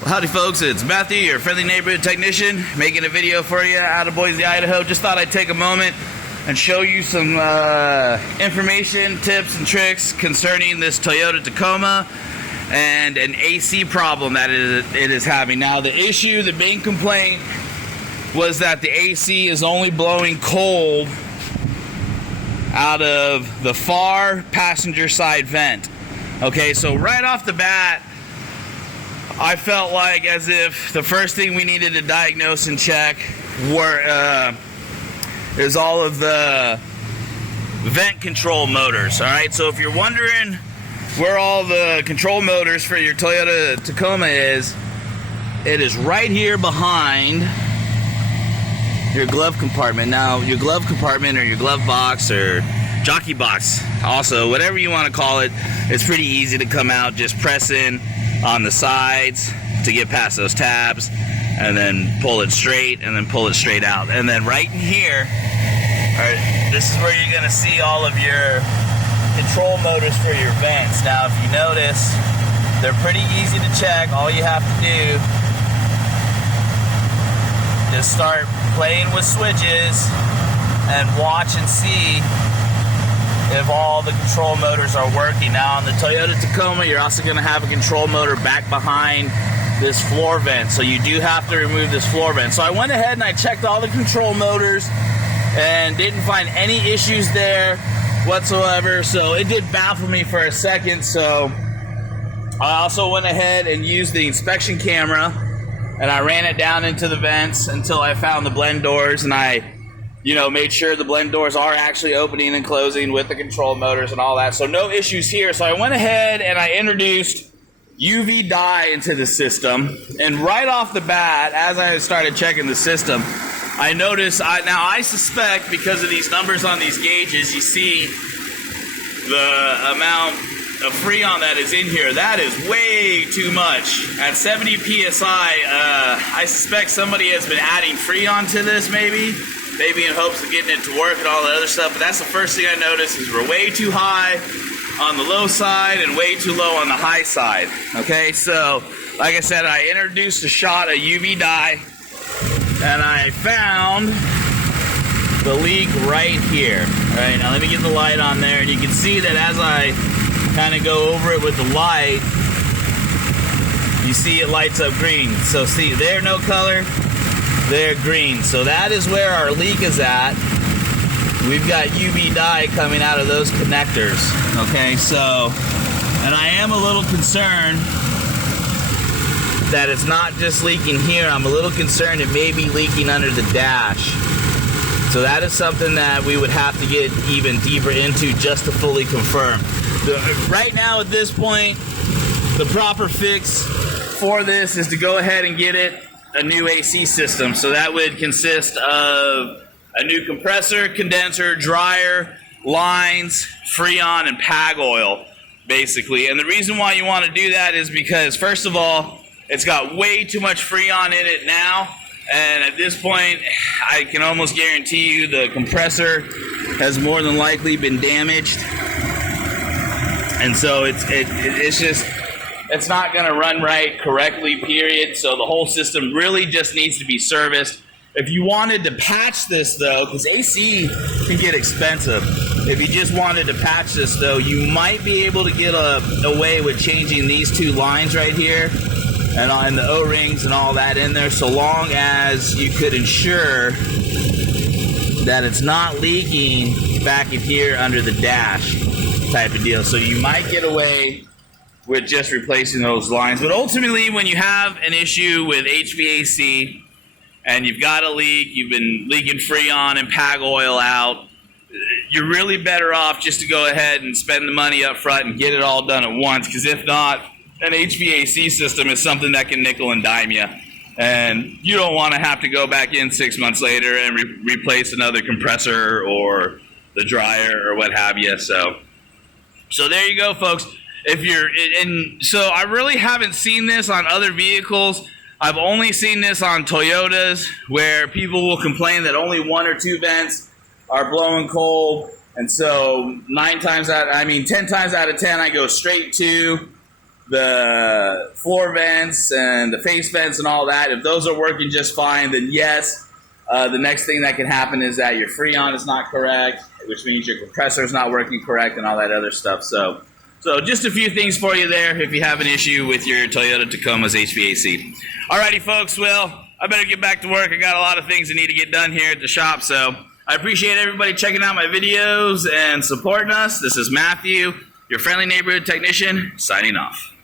Well, howdy folks, it's Matthew, your friendly neighborhood technician, making a video for you out of Boise, Idaho. Just thought I'd take a moment and show you some information, tips, and tricks concerning this Toyota Tacoma and an AC problem that it is having. Now, the main complaint was that the AC is only blowing cold out of the far passenger side vent. Okay, so right off the bat, I felt like as if the first thing we needed to diagnose and check is all of the vent control motors. All right, so if you're wondering where all the control motors for your Toyota Tacoma is, it is right here behind your glove compartment. Now, your glove compartment or your glove box or jockey box, also, whatever you want to call it, it's pretty easy to come out. Just press in on the sides to get past those tabs, and then pull it straight, and then pull it straight out. And then right in here, this is where you're going to see all of your control motors for your vents. Now, if you notice, they're pretty easy to check. All you have to do is start playing with switches and watch and see if all the control motors are working. Now on the Toyota Tacoma, you're also going to have a control motor back behind this floor vent, so you do have to remove this floor vent. So I went ahead and I checked all the control motors and didn't find any issues there whatsoever, so it did baffle me for a second. So I also went ahead and used the inspection camera and I ran it down into the vents until I found the blend doors, and I made sure the blend doors are actually opening and closing with the control motors and all that. So no issues here. So I went ahead and I introduced UV dye into the system. And right off the bat, as I started checking the system, I noticed, I suspect because of these numbers on these gauges, you see the amount of Freon that is in here. That is way too much. At 70 PSI, I suspect somebody has been adding Freon to this maybe in hopes of getting it to work and all the other stuff. But that's the first thing I noticed, is we're way too high on the low side and way too low on the high side. Okay, so like I said, I introduced a shot of UV dye and I found the leak right here. All right, now let me get the light on there, and you can see that as I kind of go over it with the light, you see it lights up green. So see there, no color, they're green. So that is where our leak is at. We've got UV dye coming out of those connectors. Okay, so, and I am a little concerned that it's not just leaking here. I'm a little concerned it may be leaking under the dash. So that is something that we would have to get even deeper into just to fully confirm. Right now at this point, the proper fix for this is to go ahead and get it a new AC system. So that would consist of a new compressor, condenser, dryer, lines, Freon, and PAG oil, basically. And the reason why you want to do that is because, first of all, it's got way too much Freon in it now. And at this point, I can almost guarantee you the compressor has more than likely been damaged. And so it's not going to run right correctly, period. So the whole system really just needs to be serviced. If you wanted to patch this, though, because AC can get expensive, if you just wanted to patch this, though, you might be able to get away with changing these two lines right here and the O-rings and all that in there, so long as you could ensure that it's not leaking back in here under the dash type of deal. So you might get away with just replacing those lines. But ultimately, when you have an issue with HVAC and you've got a leak, you've been leaking Freon and PAG oil out, you're really better off just to go ahead and spend the money up front and get it all done at once, because if not, an HVAC system is something that can nickel and dime you. And you don't want to have to go back in 6 months later and replace another compressor or the dryer or what have you. So there you go, folks. So I really haven't seen this on other vehicles. I've only seen this on Toyotas, where people will complain that only 1 or 2 vents are blowing cold. And so 10 times out of 10, I go straight to the floor vents and the face vents and all that, if those are working just fine, then yes. The next thing that can happen is that your Freon is not correct, which means your compressor is not working correct and all that other stuff. So just a few things for you there if you have an issue with your Toyota Tacoma's HVAC. Alrighty, folks. Well, I better get back to work. I got a lot of things that need to get done here at the shop. So I appreciate everybody checking out my videos and supporting us. This is Matthew, your friendly neighborhood technician, signing off.